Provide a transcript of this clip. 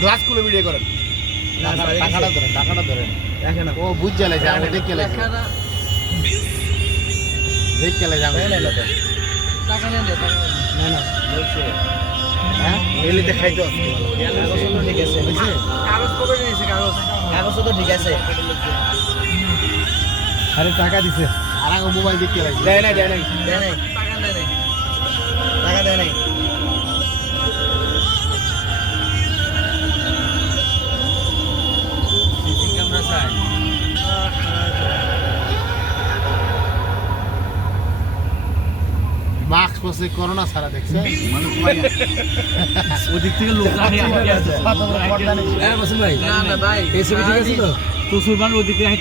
Glass খুলে video করেন। টাকাটা ধরেন টাকাটা ধরেন। ও বুঝ জ্বালাইছে আমি দেখ লাগছে। দেখ লাগছে আমি টাকা নেন টাকা নেন। হ্যাঁ এলিতে খাইতো ঠিক আছে নিয়েছে কাগজ তো ঠিক আছে। আরে টাকা দিছে। আর মোবাইল দেখ কে লাগছে দেয় না দেয় না দেয় না টাকা দেয় নাই। মাস্ক পরে করোনা ছাড়া দেখছে। ওদিক থেকে লোক না না ভাই। এই ছবি ঠিক আছে তো? তো সুলমান ওদিক থেকে